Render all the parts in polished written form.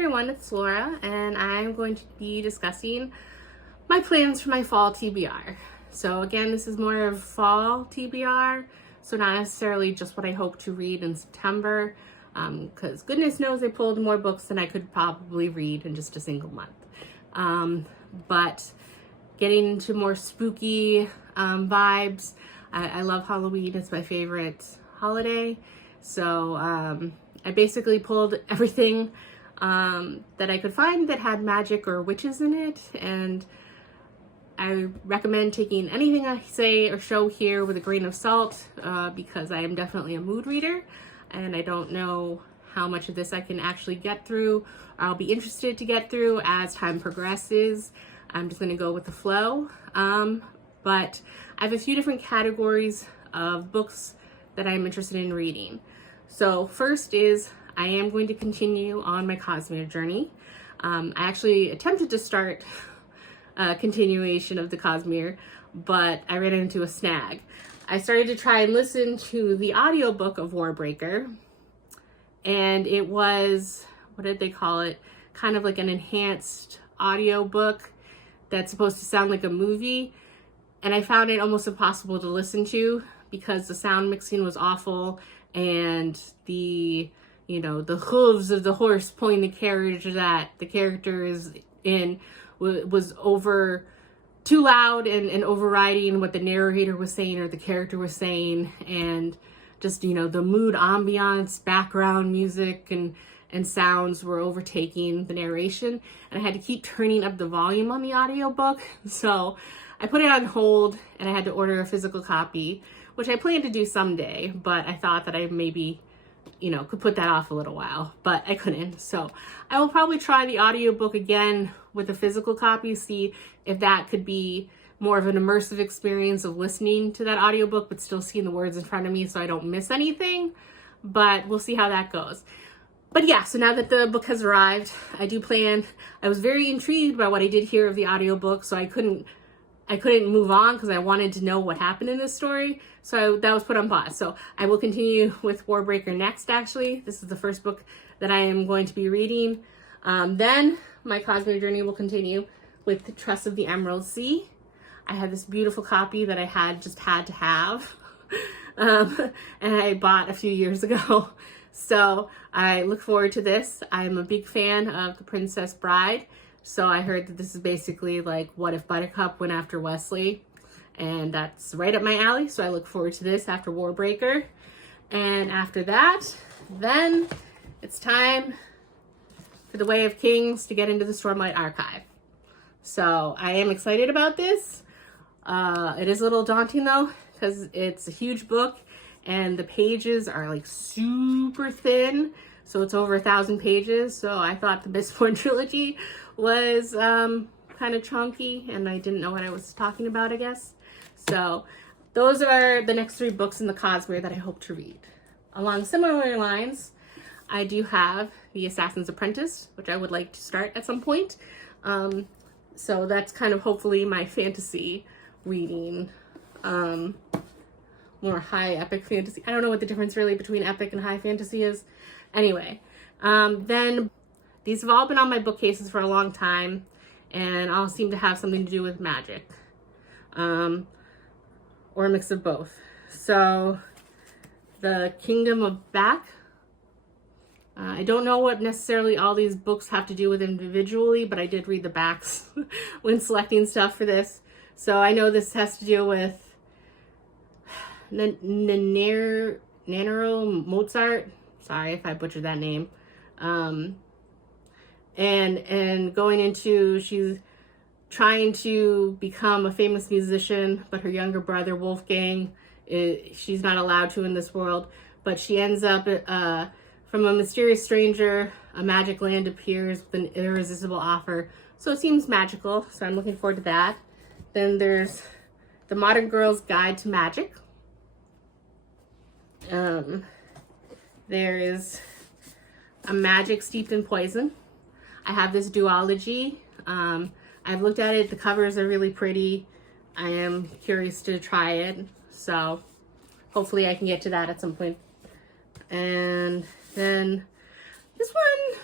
everyone, it's Laura, and I'm going to be discussing my plans for my fall TBR. So again, this is more of fall TBR, so not necessarily just what I hope to read in September, because goodness knows I pulled more books than I could probably read in just a single month. But getting into more spooky vibes. I love Halloween, it's my favorite holiday. So I basically pulled everything that I could find that had magic or witches in it, and I recommend taking anything I say or show here with a grain of salt because I am definitely a mood reader and I don't know how much of this I can actually get through or I'll be interested to get through as time progresses. I'm just going to go with the flow. But I have a few different categories of books that I'm interested in reading. So first is I am going to continue on my Cosmere journey. I actually attempted to start a continuation of the Cosmere, but I ran into a snag. I started to try and listen to the audiobook of Warbreaker, and it was, what did they call it? Kind of like an enhanced audiobook that's supposed to sound like a movie. And I found it almost impossible to listen to because the sound mixing was awful and the hooves of the horse pulling the carriage that the character is in was over too loud and overriding what the narrator was saying or the character was saying, and just, the mood, ambiance, background music and sounds were overtaking the narration, and I had to keep turning up the volume on the audiobook. So I put it on hold and I had to order a physical copy, which I plan to do someday, but I thought that I maybe, could put that off a little while, but I couldn't. So I will probably try the audiobook again with a physical copy, see if that could be more of an immersive experience of listening to that audiobook, but still seeing the words in front of me so I don't miss anything, but we'll see how that goes. But yeah, so now that the book has arrived, I was very intrigued by what I did hear of the audiobook, so I couldn't move on because I wanted to know what happened in this story. So that was put on pause. So I will continue with Warbreaker next, actually. This is the first book that I am going to be reading. Then my Cosmere journey will continue with The Trust of the Emerald Sea. I had this beautiful copy that I had to have. And I bought a few years ago. So I look forward to this. I'm a big fan of The Princess Bride. So I heard that this is basically like What If Buttercup went after Wesley, and that's right up my alley. So I look forward to this after Warbreaker. And after that, then it's time for The Way of Kings to get into the Stormlight Archive. So I am excited about this. It is a little daunting though, because it's a huge book and the pages are like super thin. So it's over 1,000 pages. So I thought the Mistborn trilogy was kind of chunky and I didn't know what I was talking about, I guess. So those are the next 3 books in the Cosmere that I hope to read. Along similar lines, I do have The Assassin's Apprentice, which I would like to start at some point. So that's kind of hopefully my fantasy reading, more high epic fantasy. I don't know what the difference really between epic and high fantasy is. Anyway, then these have all been on my bookcases for a long time and all seem to have something to do with magic, or a mix of both. So The Kingdom of Back. I don't know what necessarily all these books have to do with individually, but I did read the backs when selecting stuff for this. So I know this has to do with Nannerl Mozart. Sorry if I butchered that name. And going into, she's trying to become a famous musician, but her younger brother, Wolfgang, she's not allowed to in this world, but she ends up, from a mysterious stranger, a magic land appears with an irresistible offer. So it seems magical, so I'm looking forward to that. Then there's The Modern Girl's Guide to Magic. There is A Magic Steeped in Poison. I have this duology. I've looked at it. The covers are really pretty. I am curious to try it. So hopefully I can get to that at some point. And then this one,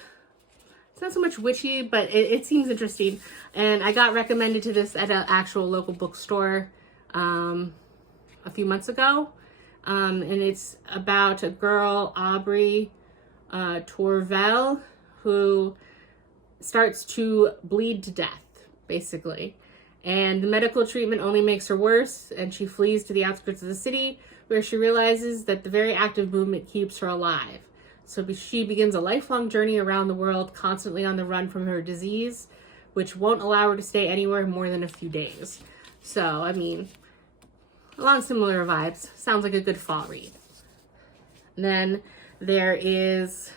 it's not so much witchy, but it seems interesting. And I got recommended to this at an actual local bookstore a few months ago. And it's about a girl, Aubrey Torvell, who starts to bleed to death, basically. And the medical treatment only makes her worse, and she flees to the outskirts of the city, where she realizes that the very act of movement keeps her alive. So she begins a lifelong journey around the world, constantly on the run from her disease, which won't allow her to stay anywhere more than a few days. So, I mean, along similar vibes. Sounds like a good fall read. And then there is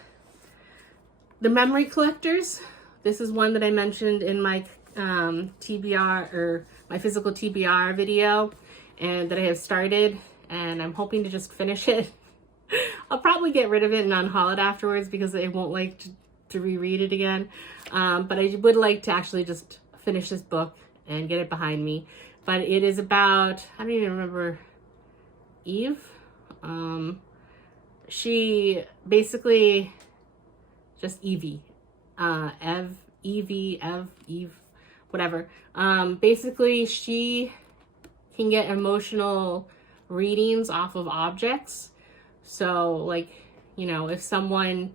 The Memory Collectors. This is one that I mentioned in my TBR, or my physical TBR video, and that I have started, and I'm hoping to just finish it. I'll probably get rid of it and unhaul it afterwards because I won't like to reread it again. But I would like to actually just finish this book and get it behind me. But it is about, I don't even remember, Eve. She basically, just Evie. Eve, whatever. Basically, she can get emotional readings off of objects. So, like, you know, if someone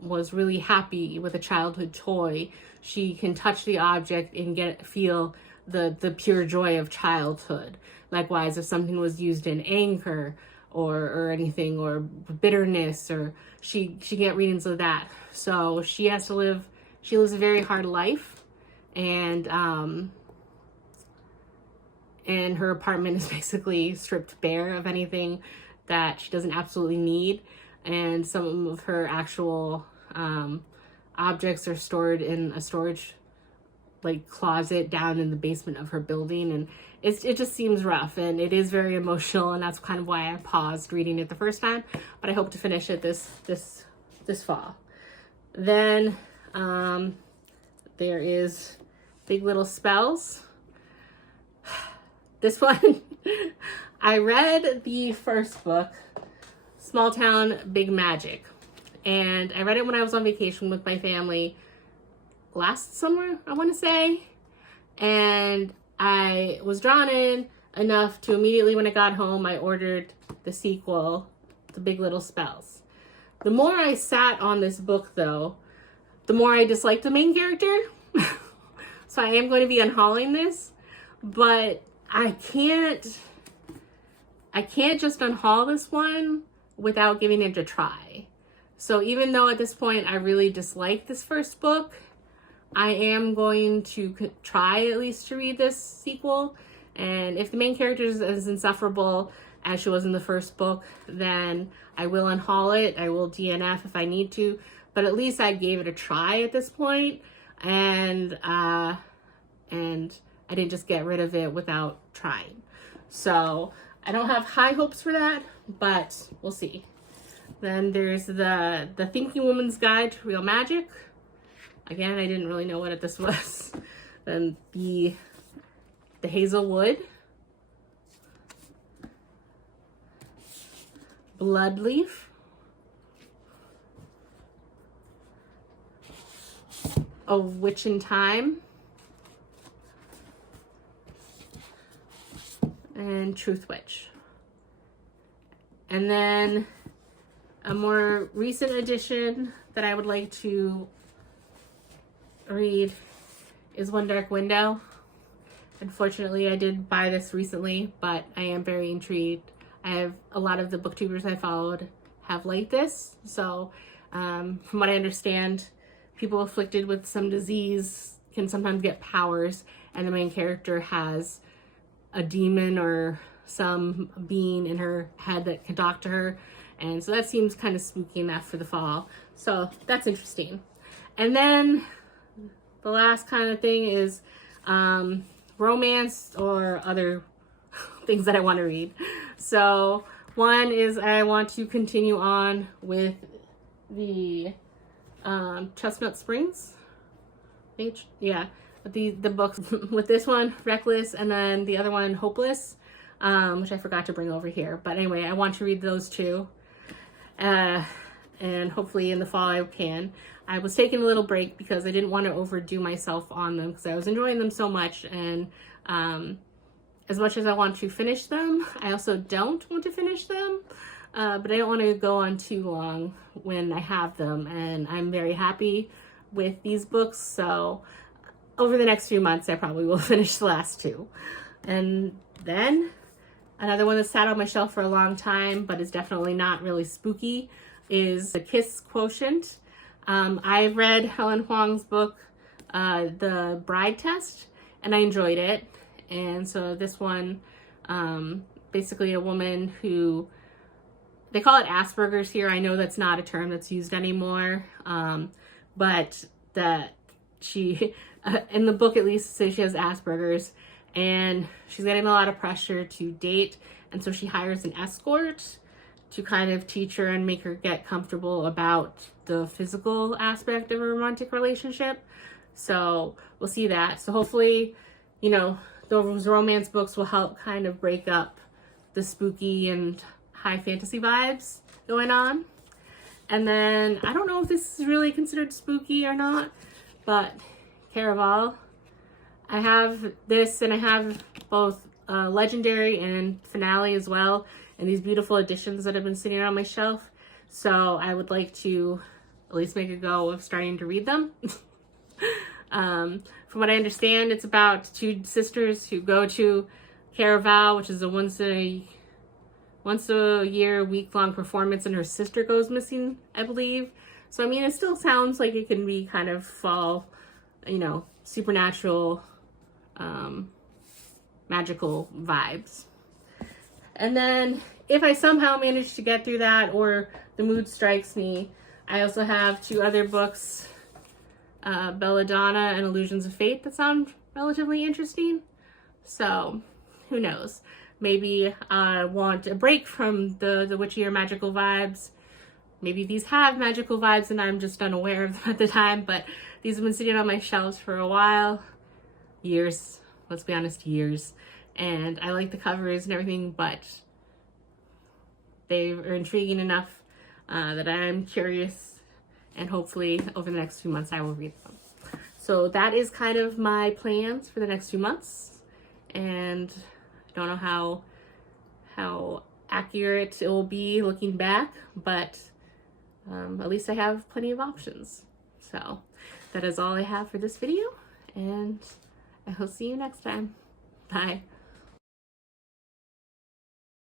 was really happy with a childhood toy, she can touch the object and feel the pure joy of childhood. Likewise, if something was used in anger or anything, or bitterness, or she get readings of that. So she lives a very hard life, and her apartment is basically stripped bare of anything that she doesn't absolutely need, and some of her actual objects are stored in a storage closet down in the basement of her building, and it just seems rough, and it is very emotional, and that's kind of why I paused reading it the first time, but I hope to finish it this fall. Then there is Big Little Spells. This one, I read the first book, Small Town Big Magic, and I read it when I was on vacation with my family last summer, I want to say, and I was drawn in enough to immediately, when I got home, I ordered the sequel, The Big Little Spells. The more I sat on this book, though, the more I disliked the main character. So I am going to be unhauling this, but I can't just unhaul this one without giving it a try. So even though at this point I really dislike this first book, I am going to try at least to read this sequel. And if the main character is as insufferable as she was in the first book, then I will unhaul it. I will DNF if I need to, but at least I gave it a try at this point, and I didn't just get rid of it without trying. So I don't have high hopes for that, but we'll see. Then there's the Thinking Woman's Guide to Real Magic. Again, I didn't really know what this was. Then the Hazelwood, Bloodleaf, A Witch in Time, and Truth Witch. And then a more recent edition that I would like to read is One Dark Window. Unfortunately, I did buy this recently, but I am very intrigued. I have a lot of the booktubers I followed have liked this. So from what I understand, people afflicted with some disease can sometimes get powers, and the main character has a demon or some being in her head that can talk to her. And so that seems kind of spooky enough for the fall. So that's interesting. And then the last kind of thing is romance or other things that I want to read. So one is I want to continue on with the Chestnut Springs. Yeah, the books with this one, Reckless, and then the other one, Hopeless, which I forgot to bring over here. But anyway, I want to read those two. And and hopefully in the fall I can. I was taking a little break because I didn't want to overdo myself on them because I was enjoying them so much, and as much as I want to finish them, I also don't want to finish them, but I don't want to go on too long when I have them, and I'm very happy with these books, so over the next few months I probably will finish the last two. And then another one that sat on my shelf for a long time but is definitely not really spooky is The Kiss Quotient. I've read Helen Huang's book, The Bride Test, and I enjoyed it. And so this one, basically a woman who, they call it Asperger's here. I know that's not a term that's used anymore, but that she, in the book at least, says she has Asperger's, and she's getting a lot of pressure to date, and so she hires an escort to kind of teach her and make her get comfortable about the physical aspect of a romantic relationship. So we'll see that. So hopefully, you know, those romance books will help kind of break up the spooky and high fantasy vibes going on. And then I don't know if this is really considered spooky or not, but Caraval, I have this, and I have both Legendary and Finale as well, and these beautiful editions that have been sitting on my shelf. So I would like to at least make a go of starting to read them. From what I understand, it's about two sisters who go to Caraval, which is a once a year, week-long performance, and her sister goes missing, I believe. So, I mean, it still sounds like it can be kind of fall, you know, supernatural, magical vibes. And then if I somehow manage to get through that, or the mood strikes me, I also have two other books, Belladonna and Illusions of Fate, that sound relatively interesting. So who knows? Maybe I want a break from the witchy or magical vibes. Maybe these have magical vibes and I'm just unaware of them at the time, but these have been sitting on my shelves for a while. Years. Let's be honest, years. And I like the covers and everything, but they are intriguing enough that I'm curious, and hopefully over the next few months I will read them. So that is kind of my plans for the next few months, and I don't know how accurate it will be looking back, but at least I have plenty of options. So that is all I have for this video, and I will see you next time. Bye.